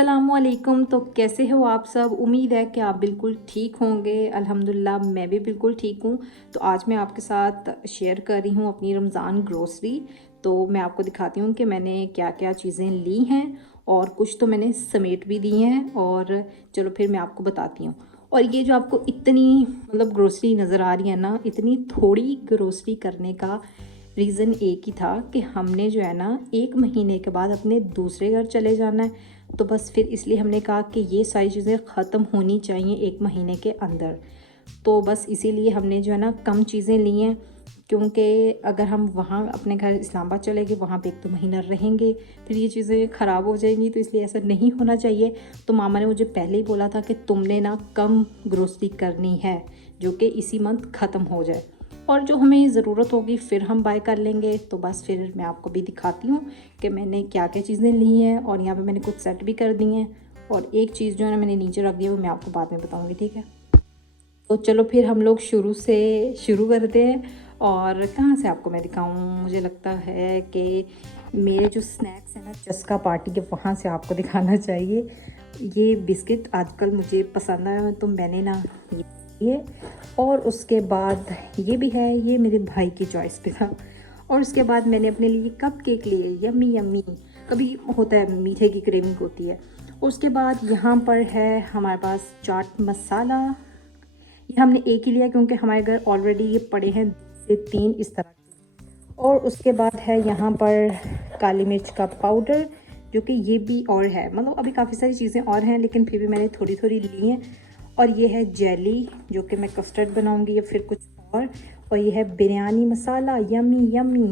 अस्सलामुअलैकुम। तो कैसे हो आप सब? उम्मीद है कि आप बिल्कुल ठीक होंगे। अल्हम्दुलिल्लाह मैं भी बिल्कुल ठीक हूँ। तो आज मैं आपके साथ शेयर कर रही हूँ अपनी रमज़ान ग्रोसरी। तो मैं आपको दिखाती हूँ कि मैंने क्या क्या चीज़ें ली हैं और कुछ तो मैंने समेट भी दी हैं। और चलो फिर मैं आपको बताती हूँ। और ये जो आपको इतनी ग्रोसरी नज़र आ रही है ना, इतनी थोड़ी ग्रोसरी करने का रीज़न एक ही था कि हमने जो है ना 1 महीने के बाद अपने दूसरे घर चले जाना है। तो बस फिर इसलिए हमने कहा कि ये सारी चीज़ें ख़त्म होनी चाहिए 1 महीने के अंदर। तो बस इसीलिए हमने जो है ना कम चीज़ें ली हैं, क्योंकि अगर हम वहाँ अपने घर इस्लामाबाद चले गए, वहाँ पे 1-2 महीना रहेंगे, फिर ये चीज़ें ख़राब हो जाएंगी। तो इसलिए ऐसा नहीं होना चाहिए। तो मामा ने मुझे पहले ही बोला था कि तुमने ना कम ग्रोसरी करनी है, जो कि इसी मंथ ख़त्म हो जाए, और जो हमें ज़रूरत होगी फिर हम बाय कर लेंगे। तो बस फिर मैं आपको भी दिखाती हूँ कि मैंने क्या क्या चीज़ें ली हैं। और यहाँ पे मैंने कुछ सेट भी कर दी हैं, और एक चीज़ जो है ना मैंने नीचे रख दिया, वो मैं आपको बाद में बताऊँगी, ठीक है? तो चलो फिर हम लोग शुरू से शुरू करते हैं। और कहाँ से आपको मैं दिखाऊँ? मुझे लगता है कि मेरे जो स्नैक्स हैं ना चस्का पार्टी के, वहाँ से आपको दिखाना चाहिए। ये बिस्किट आजकल मुझे पसंद आया, तो मैंने ना ये, और उसके बाद ये भी है, ये मेरे भाई की चॉइस पे था। और उसके बाद मैंने अपने लिए कप केक लिए, यम्मी यम्मी। कभी होता है मीठे की क्रेविंग होती है। उसके बाद यहाँ पर है हमारे पास चाट मसाला। ये हमने एक ही लिया क्योंकि हमारे घर ऑलरेडी ये पड़े हैं 2 से 3 इस तरह के। और उसके बाद है यहाँ पर काली मिर्च का पाउडर, जो कि ये भी और है, अभी काफ़ी सारी चीज़ें और हैं, लेकिन फिर भी मैंने थोड़ी थोड़ी ली हैं। और ये है जेली, जो कि मैं कस्टर्ड बनाऊंगी या फिर कुछ और ये है बिरयानी मसाला, यम्मी यम्मी।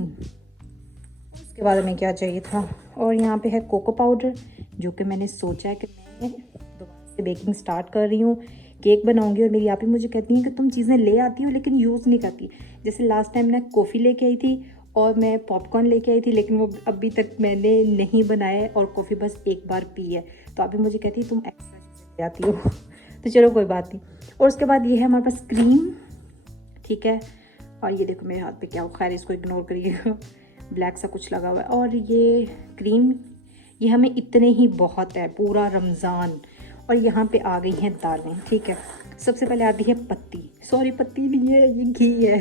उसके बाद हमें क्या चाहिए था, और यहाँ पे है कोको पाउडर, जो कि मैंने सोचा है कि मैं दोबारा से बेकिंग स्टार्ट कर रही हूँ, केक बनाऊंगी। और मेरी आप ही मुझे कहती हैं कि तुम चीज़ें ले आती हो लेकिन यूज़ नहीं करती। जैसे लास्ट टाइम मैं कॉफ़ी लेके आई थी और मैं पॉपकॉर्न लेके आई थी, लेकिन वो अभी तक मैंने नहीं बनाया, और कॉफ़ी बस एक बार पी है। तो आप ही मुझे कहती है तुम एक्स्ट्रा चीज़ें ले आती हो। तो चलो कोई बात नहीं। और उसके बाद ये है हमारे पास क्रीम, ठीक है। और ये देखो मेरे हाथ पे क्या हो, खैर इसको इग्नोर करिएगा, ब्लैक सा कुछ लगा हुआ है। और ये क्रीम, ये हमें इतने ही बहुत है पूरा रमज़ान। और यहाँ पे आ गई हैं दालें, ठीक है। सबसे पहले आती है पत्ती, सॉरी पत्ती नहीं है, ये घी है।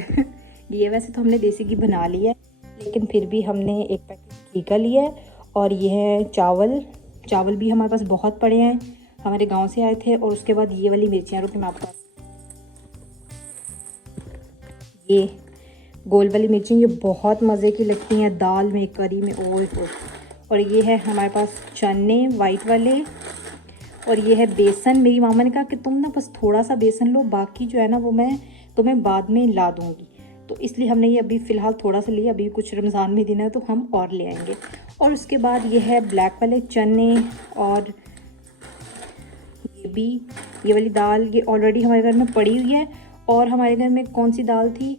घी है, वैसे तो हमने देसी घी बना लिया है, लेकिन फिर भी हमने एक पैकेट घी का लिया है। और ये है चावल, चावल भी हमारे पास बहुत पड़े हैं, हमारे गांव से आए थे। और उसके बाद ये वाली मिर्चियाँ, रुके मैं आपको, ये गोल वाली मिर्ची, ये बहुत मज़े की लगती हैं दाल में, करी में, ओए ओए। और ये है हमारे पास चने वाइट वाले। और ये है बेसन। मेरी मामा ने कहा कि तुम ना बस थोड़ा सा बेसन लो, बाकी जो है ना वो मैं तुम्हें बाद में ला दूँगी। तो इसलिए हमने ये अभी फ़िलहाल थोड़ा सा लिया, अभी कुछ रमज़ान में दिन है तो हम और ले आएंगे। और उसके बाद ये है ब्लैक वाले चने। और ये भी, ये वाली दाल ये ऑलरेडी हमारे घर में पड़ी हुई है। और हमारे घर में कौन सी दाल थी,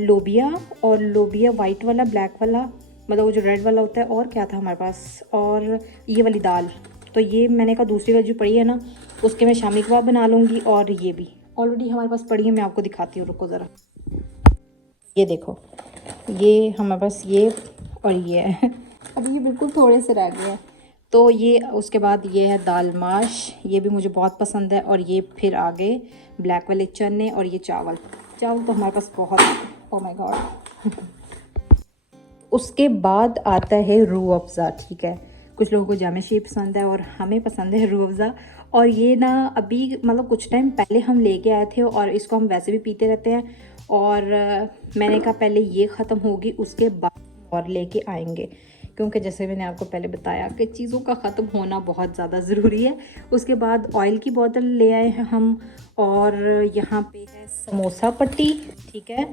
लोबिया, और लोबिया वाइट वाला, ब्लैक वाला, वो जो रेड वाला होता है। और क्या था हमारे पास, और ये वाली दाल। तो ये मैंने कहा दूसरी वाली जो पड़ी है ना, उसके मैं शामी कबाब बना लूँगी। और ये भी ऑलरेडी हमारे पास पड़ी है, मैं आपको दिखाती हूँ, रुको ज़रा। ये देखो, ये हमारे पास ये, और ये है। अब ये बिल्कुल थोड़े से रह गए हैं। तो ये, उसके बाद ये है दाल माश, ये भी मुझे बहुत पसंद है। और ये फिर आगे ब्लैक वाले चने, और ये चावल, चावल तो हमारे पास बहुत है, ओह माय गॉड। उसके बाद आता है रूह अफ़ज़ा, ठीक है। कुछ लोगों को जामेशी पसंद है और हमें पसंद है रूह अफ़ज़ा। और ये ना अभी कुछ टाइम पहले हम लेके आए थे, और इसको हम वैसे भी पीते रहते हैं। और मैंने कहा पहले ये ख़त्म होगी, उसके बाद और लेके आएंगे, क्योंकि जैसे मैंने आपको पहले बताया कि चीज़ों का ख़त्म होना बहुत ज़्यादा ज़रूरी है। उसके बाद ऑयल की बोतल ले आए हैं हम। और यहाँ पे है समोसा पट्टी, ठीक है।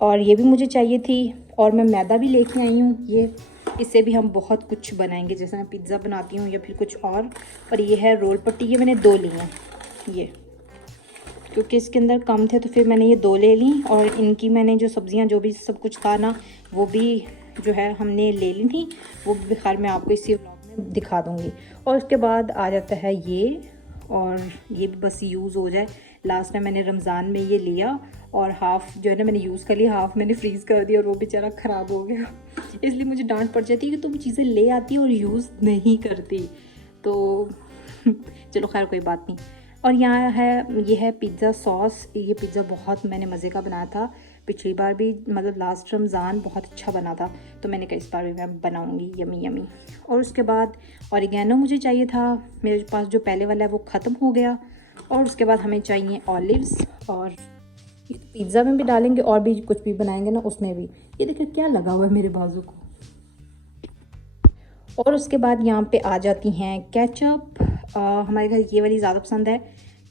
और ये भी मुझे चाहिए थी। और मैं मैदा भी लेके आई हूँ, ये, इससे भी हम बहुत कुछ बनाएंगे, जैसे मैं पिज़्ज़ा बनाती हूँ या फिर कुछ और ये है रोल पट्टी, ये मैंने 2 ली हैं, ये क्योंकि इसके अंदर कम थे तो फिर मैंने ये 2 ले ली। और इनकी मैंने जो सब्ज़ियाँ, जो भी सब कुछ था ना, वो भी जो है हमने ले ली थी, वो भी खैर मैं आपको इसी व्लॉग में दिखा दूँगी। और उसके बाद आ जाता है ये, और ये भी बस यूज़ हो जाए। लास्ट टाइम मैंने रमज़ान में ये लिया, और हाफ़ जो है ना मैंने यूज़ कर लिया, हाफ़ मैंने फ्रीज़ कर दिया, और वो बेचारा ख़राब हो गया। इसलिए मुझे डांट पड़ जाती है कि तुम चीज़ें ले आती और यूज़ नहीं करती। तो चलो खैर कोई बात नहीं। और यहाँ है, ये है पिज़्ज़ा सॉस। ये पिज़्ज़ा बहुत मैंने मज़े का बनाया था, पिछली बार भी मतलब लास्ट रमज़ान बहुत अच्छा बना था, तो मैंने कहा इस बार भी मैं बनाऊँगी यमी यमी। और उसके बाद ऑरिगेनो मुझे चाहिए था, मेरे पास जो पहले वाला है वो ख़त्म हो गया। और उसके बाद हमें चाहिए ऑलिव्स, और ये तो पिज़्ज़ा में भी डालेंगे और भी कुछ भी बनाएंगे ना उसमें भी। ये देखिए क्या लगा हुआ है मेरे बाजू को। और उसके बाद यहाँ पे आ जाती हैं केचप। हमारे घर ये वाली ज़्यादा पसंद है,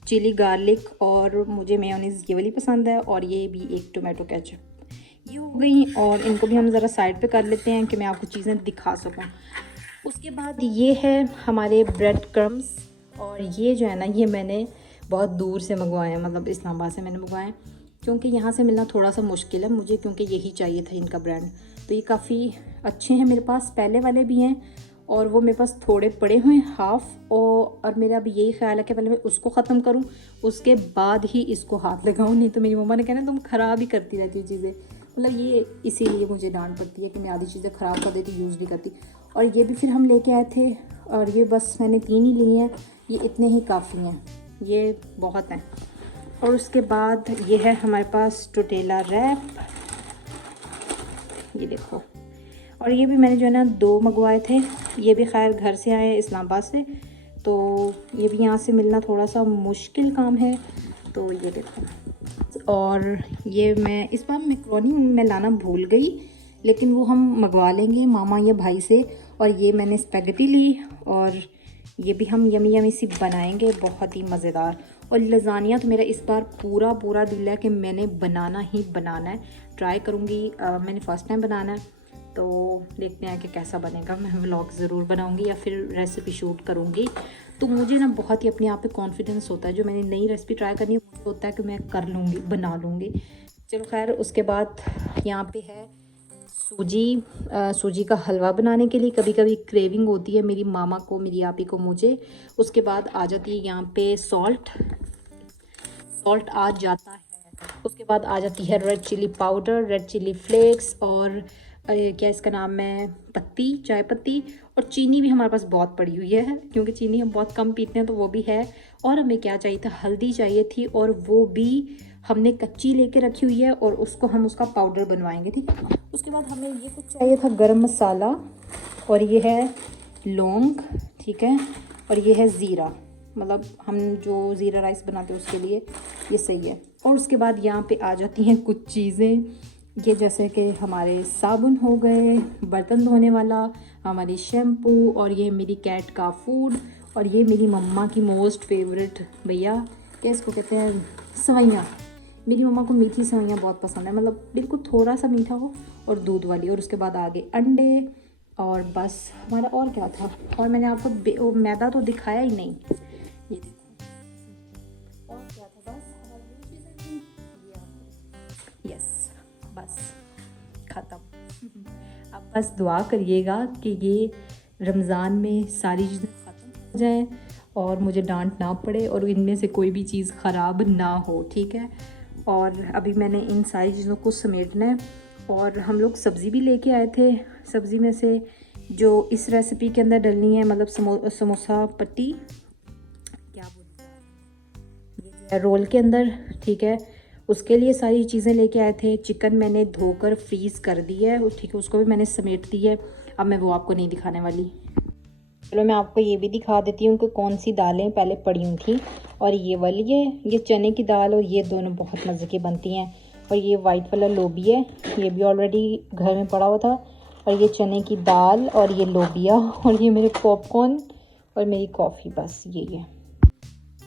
चिली गार्लिक, और मुझे मेयोनीज़ ये वाली पसंद है, और ये भी एक टोमेटो केचप। ये हो गई, और इनको भी हम ज़रा साइड पे कर लेते हैं कि मैं आपको चीज़ें दिखा सकूं। उसके बाद ये है हमारे ब्रेड क्रम्स, और ये जो है ना ये मैंने बहुत दूर से मंगवाए हैं, मतलब इस्लामाबाद से मैंने मंगवाए हैं, क्योंकि यहाँ से मिलना थोड़ा सा मुश्किल है मुझे, क्योंकि यही चाहिए था इनका ब्रांड। तो ये काफ़ी अच्छे हैं, मेरे पास पहले वाले भी हैं और वो मेरे पास थोड़े पड़े हुए हैं हाफ़, और मेरा अब यही ख्याल है कि पहले मैं उसको ख़त्म करूँ, उसके बाद ही इसको हाथ लगाऊँ, नहीं तो मेरी मम्मा ने कहना तुम ख़राब ही करती रहती हो चीज़ें। मतलब ये इसीलिए मुझे डांट पड़ती है कि मैं आधी चीज़ें ख़राब कर देती, यूज़ नहीं करती। और ये भी फिर हम लेके आए थे, और ये बस मैंने 3 ही लिए हैं, ये इतने ही काफ़ी हैं, ये बहुत हैं। और उसके बाद ये है हमारे पास टोटेला रैप, ये देखो। और ये भी मैंने जो है ना 2 मंगवाए थे, ये भी खैर घर से आए इस्लामाबाद से, तो ये भी यहाँ से मिलना थोड़ा सा मुश्किल काम है, तो ये देखो। और ये मैं इस बार मैक्रोनी मैं लाना भूल गई, लेकिन वो हम मंगवा लेंगे मामा या भाई से। और ये मैंने स्पेगेटी ली, और ये भी हम यमी यमी सी बनाएंगे, बहुत ही मज़ेदार। और लजानिया तो मेरा इस बार पूरा पूरा दिल है कि मैंने बनाना ही बनाना है, ट्राई करूँगी। मैंने फ़र्स्ट टाइम बनाना है, तो देखते हैं कि कैसा बनेगा। मैं व्लॉग ज़रूर बनाऊँगी या फिर रेसिपी शूट करूँगी। तो मुझे ना बहुत ही अपने आप पे कॉन्फिडेंस होता है, जो मैंने नई रेसिपी ट्राई करनी है मुझे होता है कि मैं कर लूँगी, बना लूँगी। चलो खैर, उसके बाद यहाँ पे है सूजी का हलवा बनाने के लिए कभी कभी क्रेविंग होती है मेरी मामा को, मेरी आपी को, मुझे। उसके बाद आ जाती है यहाँ पे सॉल्ट आ जाता है। उसके बाद आ जाती है red chilli powder, red chilli flakes, और क्या इसका नाम है, पत्ती, चाय पत्ती। और चीनी भी हमारे पास बहुत पड़ी हुई है, क्योंकि चीनी हम बहुत कम पीते हैं, तो वो भी है। और हमें क्या चाहिए था, हल्दी चाहिए थी, और वो भी हमने कच्ची लेके रखी हुई है, और उसको हम उसका पाउडर बनवाएंगे, ठीक है। उसके बाद हमें ये कुछ चाहिए था, गरम मसाला, और ये है लौंग, ठीक है, और ये है ज़ीरा, मतलब हम जो ज़ीरा राइस बनाते हैं उसके लिए ये सही है। और उसके बाद यहाँ पे आ जाती हैं कुछ चीज़ें, ये जैसे कि हमारे साबुन हो गए, बर्तन धोने वाला, हमारी शैम्पू, और ये मेरी कैट का फूड, और ये मेरी मम्मा की मोस्ट फेवरेट, भैया क्या इसको कहते हैं, सेवइयाँ। मेरी मम्मा को मीठी सेवइयाँ बहुत पसंद है, मतलब बिल्कुल थोड़ा सा मीठा हो, और दूध वाली। और उसके बाद आगे अंडे, और बस हमारा और क्या था, और मैंने आपको मैदा तो दिखाया ही नहीं, ये देखो। और क्या था, बस हमारी ये चीज़ें थी, ये आपको, यस, बस ख़त्म। अब बस दुआ करिएगा कि ये रमज़ान में सारी चीज़ें ख़त्म हो जाएं, और मुझे डांट ना पड़े, और इनमें से कोई भी चीज़ ख़राब ना हो, ठीक है। और अभी मैंने इन सारी चीज़ों को समेटना है। और हम लोग सब्ज़ी भी लेके आए थे, सब्ज़ी में से जो इस रेसिपी के अंदर डलनी है, मतलब समोसा पट्टी, क्या बोलते हैं, ये जो है रोल के अंदर, ठीक है। उसके लिए सारी चीज़ें लेके आए थे। चिकन मैंने धोकर फ्रीज़ कर दी है, ठीक है, उसको भी मैंने समेट दी है। अब मैं वो आपको नहीं दिखाने वाली। चलो मैं आपको ये भी दिखा देती हूँ कि कौन सी दालें पहले पड़ी हुई थी। और ये वाली है, ये चने की दाल, और ये दोनों बहुत मज़े की बनती हैं। और ये वाइट वाला लोबी है, ये भी ऑलरेडी घर में पड़ा हुआ था। और ये चने की दाल, और ये लोबिया, और ये मेरे पॉपकॉर्न, और मेरी कॉफ़ी, बस यही है।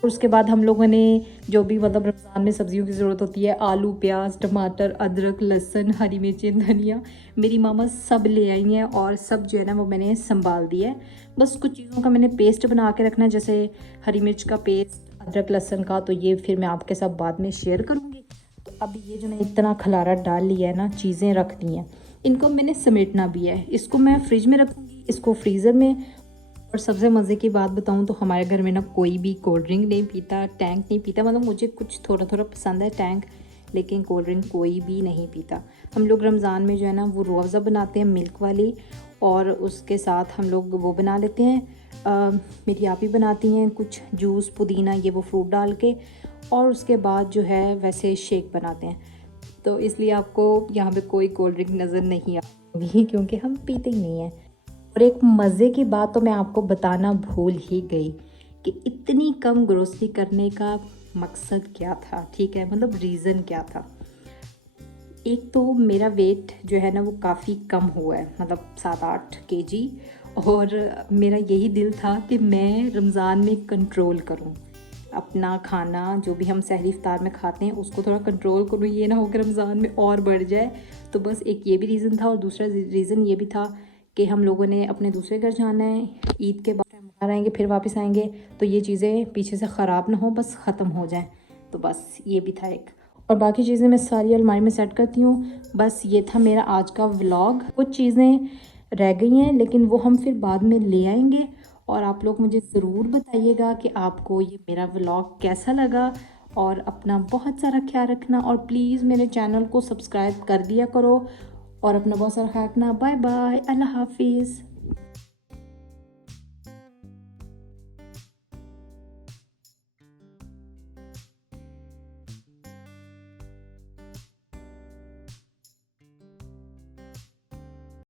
उसके बाद हम लोगों ने जो भी मतलब रमज़ान में सब्जियों की ज़रूरत होती है, आलू, प्याज, टमाटर, अदरक, लहसुन, हरी मिर्चें, धनिया, मेरी मामा सब ले आई हैं, और सब जो है ना वो मैंने संभाल दिया है। बस कुछ चीज़ों का मैंने पेस्ट बना के रखना है, जैसे हरी मिर्च का पेस्ट, अदरक लहसुन का, तो ये फिर मैं आपके साथ बाद में शेयर करूँगी। तो अब ये जो मैंने इतना खलारा डाल लिया है ना, चीज़ें रख दी हैं, इनको मैंने समेटना भी है। इसको मैं फ्रिज में रखूँगी, इसको फ्रीज़र में। और सबसे मज़े की बात बताऊँ तो हमारे घर में ना कोई भी कोल्ड ड्रिंक नहीं पीता, टैंक नहीं पीता। मतलब मुझे कुछ थोड़ा थोड़ा पसंद है टैंक, लेकिन कोल्ड ड्रिंक कोई भी नहीं पीता। हम लोग रमज़ान में जो है ना वो रूह अफ़ज़ा बनाते हैं मिल्क वाली, और उसके साथ हम लोग वो बना लेते हैं मेरी आप ही बनाती हैं कुछ जूस पुदीना ये वो फ्रूट डाल के, और उसके बाद जो है वैसे शेक बनाते हैं। तो इसलिए आपको यहाँ पे कोई कोल्ड ड्रिंक नज़र नहीं आएगी क्योंकि हम पीते ही नहीं हैं। और एक मज़े की बात तो मैं आपको बताना भूल ही गई कि इतनी कम ग्रोसरी करने का मकसद क्या था, ठीक है, मतलब रीज़न क्या था। एक तो मेरा वेट जो है ना वो काफ़ी कम हुआ है, मतलब 7-8 केजी, और मेरा यही दिल था कि मैं रमज़ान में कंट्रोल करूं अपना खाना, जो भी हम सहरी इफ्तार में खाते हैं उसको थोड़ा कंट्रोल करूं, ये ना हो कि रमज़ान में और बढ़ जाए। तो बस एक ये भी रीज़न था, और दूसरा रीज़न ये भी था कि हम लोगों ने अपने दूसरे घर जाना है, ईद के बाद हम बाहर आएंगे फिर वापस आएंगे, तो ये चीज़ें पीछे से ख़राब ना हो, बस ख़त्म हो जाएं। तो बस ये भी था एक, और बाकी चीज़ें मैं सारी अलमारी में सेट करती हूँ। बस ये था मेरा आज का व्लॉग। कुछ चीज़ें रह गई हैं लेकिन वो हम फिर बाद में ले आएंगे, और आप लोग मुझे ज़रूर बताइएगा कि आपको ये मेरा व्लॉग कैसा लगा। और अपना बहुत सारा ख्याल रखना, और प्लीज़ मेरे चैनल को सब्सक्राइब कर दिया करो, और अपना बहुत सारा ख्याल रखना। बाय बाय, अल्लाह हाफिज़।